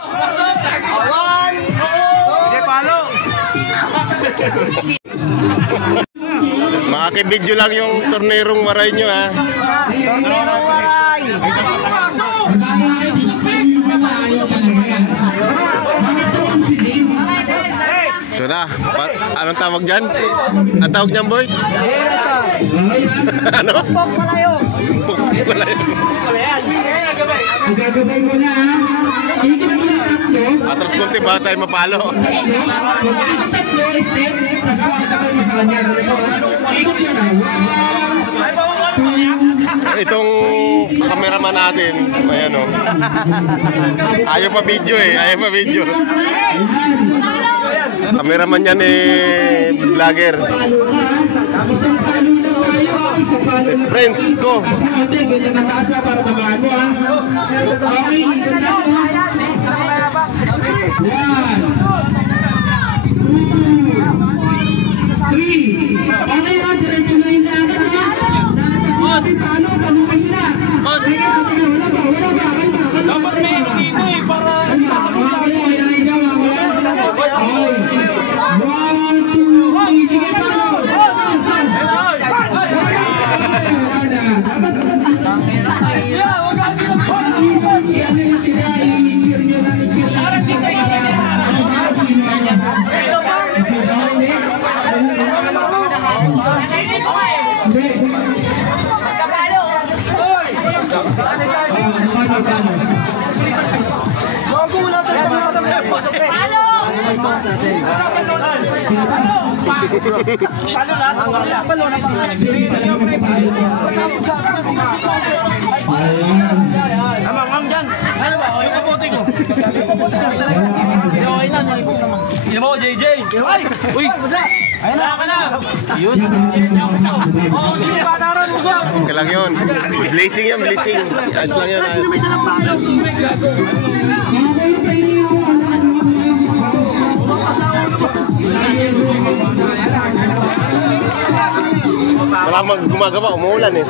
Awan! Hindi palo! Makakibidyo lang yung tornerong waray nyo ha. Tornerong waray! Ito na. Anong tawag dyan? Ang tawag dyan, boy? Ano? Pok palayo! Pok palayo. Gagabay mo na ha. Higit mo na tatlo. Atras konti ba tayo mapalo? Tatlo, step. Tapos makatagal mo sa kanya. Higit mo na. Itong cameraman natin, ayan o. Ayaw pa video eh, ayaw pa video. Cameraman yan eh, vlogger. Isang palo na tayo. Isang palo na. Friends ko. Kasi ate, ganyan matasa para tamaan mo ha. Okay, higit na mo. 1, 2, 3. Okay ha, diretso na yung lakad ha. Kasi ate, paano? Palukan na. Teka, wala ba? Dapat may dito eh, para sa tapos sa akin. Okay. 1, 2, 3. Sige, paano? JJ! Uy! Ayun na! Yun! Okay lang yun. Blazing yan, blazing. Ayos lang yun. Wala gumagawa, umuulan eh.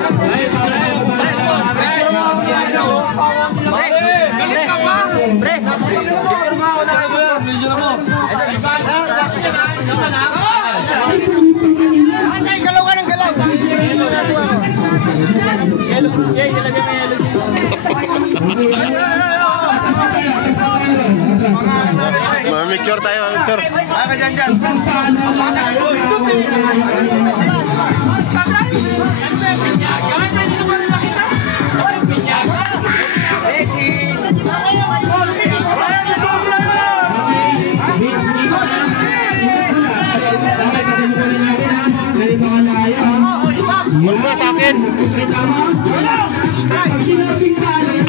Picture tayo, picture. Ka dyan. Wala sa akin.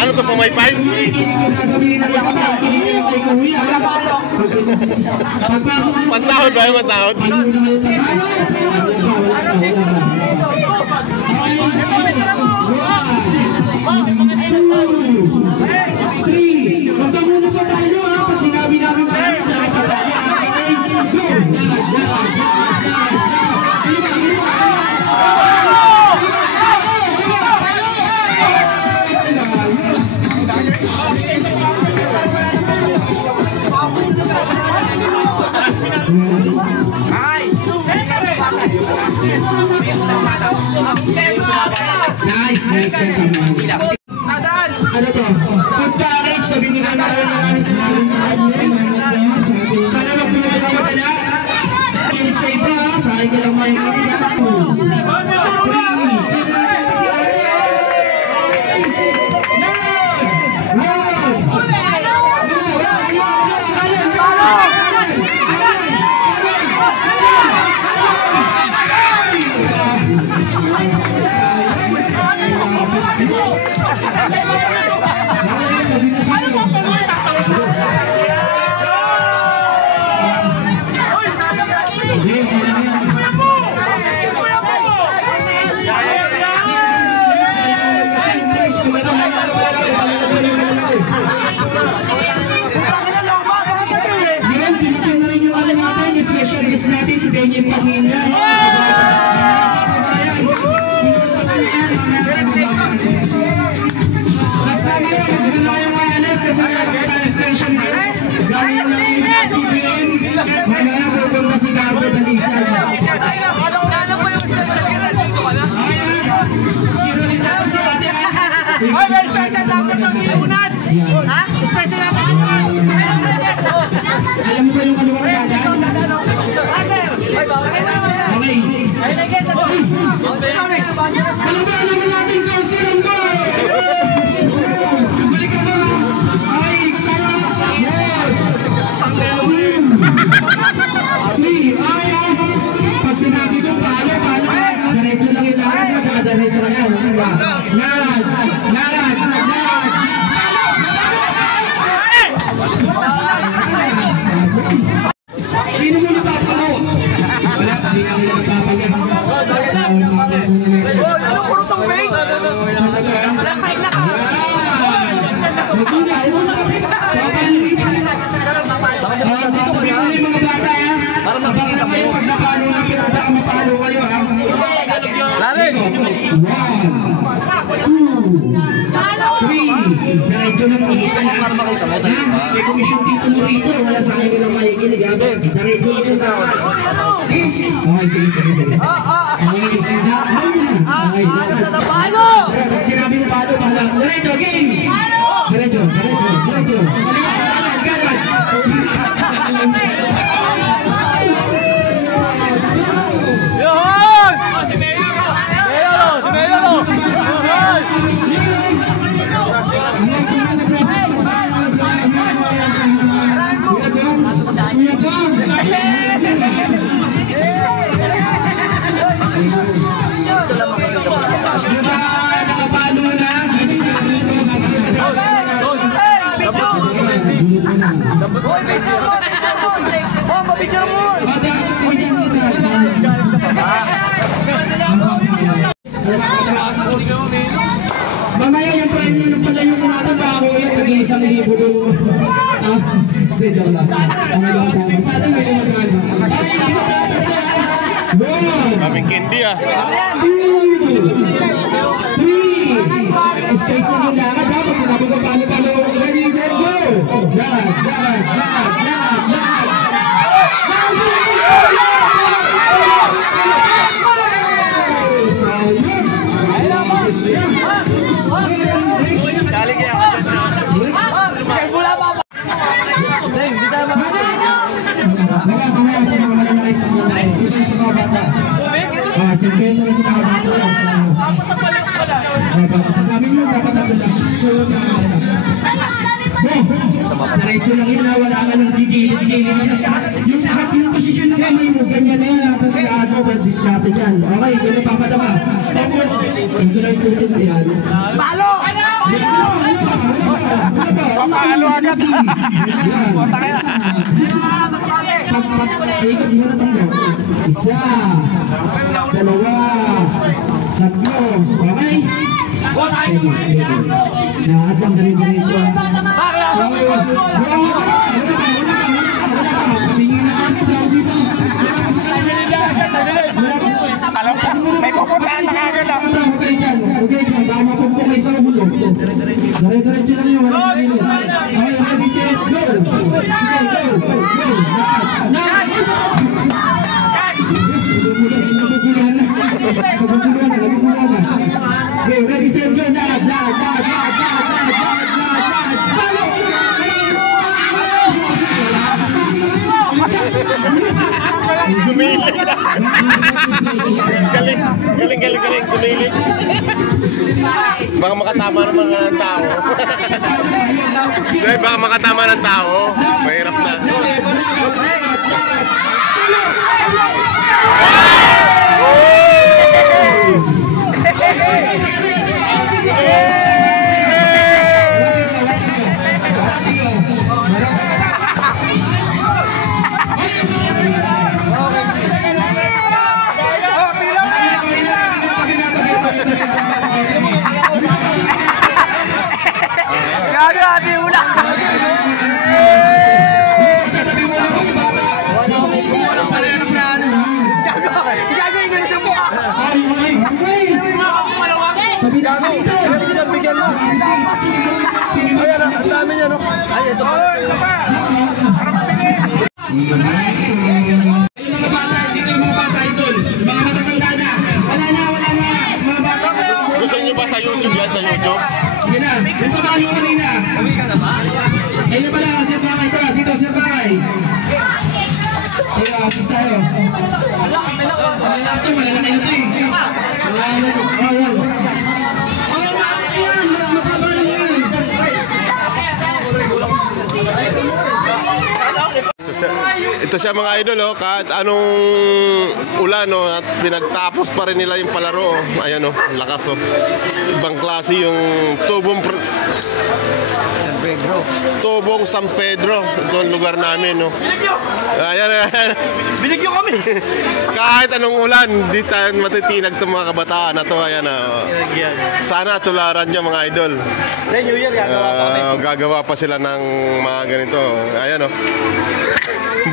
Ano to, pamay-pay? Pasahod ba yung masahod? Magkamuna pa tayo ha, pag sinabi namin nice. Ano to? Food package, sabihin nga namin sa sana magpulay mo madala. Pinig sa iba, sa akin ka lang may natin si Benny Pamilya. Basta ngayon, hindi na yung mga alas kasi may special guest. May komisyon dito mo rito. Wala sa akin nilang makikinig. Diretso lang yung lahat. Okay, sige. Okay, pag sinabi mo palo, bahala. Diretso, game! Diretso. Ganun. Yun! Si Melo! Mamaya yung prime nyo pala yung natin ba ako yun, nag-iisang libo doon. Joke lang. Sa atin may lumagaan ba? Kaming candy 2, 3. Straight lang yung lakad ha. Pag sinabi ko paano. Ready, set, go! Lakad. Siyempre na sa mga bata sabi mo dapat sa diretso lang yun, wala ka lang gigilid-gilid yung posisyon ng kamay mo ganyan na yun, tapos si Ano diskarte dyan, okay, ganun papadama ito lang yung putin na yan palo agad ikot mo na tatlo 1, 2, 3, 4 okay? Steady lahat lang dali-dali May pupuntahan na kagad ah. Okay dyan, baka mapumpong kayo sa ulo dire-diretso lang yun, walang kailin okay, ready, set, go okay, ready, set, go Sumili. Galing. Sumili. Baka makatama naman ng tao. Baka makatama ng tao. Mahirap na. Ate ulang. Bigyan mo. Ayan, ang dami niya, no? Ay, ito. Isa pa. Mga bata, dito yung mga bata idol. Mga matatanda na. Wala na. Mga bata. Gusto nyo ba sa YouTube yan? Sa YouTube? Yan na. Yung pamalo kanina. Ayun pala, Sir Bakay. Tara, dito, Sir Bakay. Kaya, assist tayo. Last time, wala na kayo ito eh. Wala na ito. Ito siya mga idol, oh, kahit anong ulan, oh, at pinagtapos pa rin nila yung palaro, oh. Ayan, oh, lakas, oh. Ibang klase yung Tubong San Pedro, ito ang lugar namin, oh. Ayan. Binigyan kami. Kahit anong ulan, di tayo matitinag itong mga kabataan na to. Ayan, oh. Sana tularan nyo mga idol. New Year Gagawa pa sila ng mga ganito. Ayan, oh.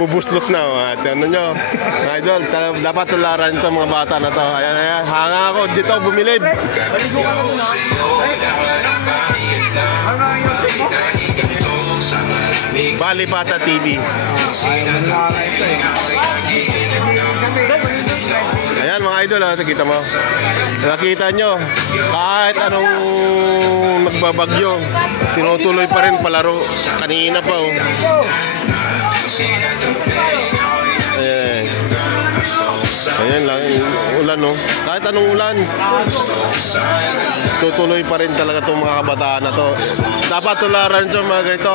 Bubuslot na, oh. At ano nyo, mga idol, dapat tularan ito mga bata na to. Ayan. Hanga ako dito, bumilib. Ano Balipata TV. Ayan mga idol, kita mo. Nakita nyo, kahit anong nagbabagyo, tinutuloy pa rin palaro. Kanina pa oh. Ayan. Ayan lang, ulan no. Kahit anong ulan, tutuloy pa rin talaga itong mga kabataan na to. Dapat tularan ito mga ganito.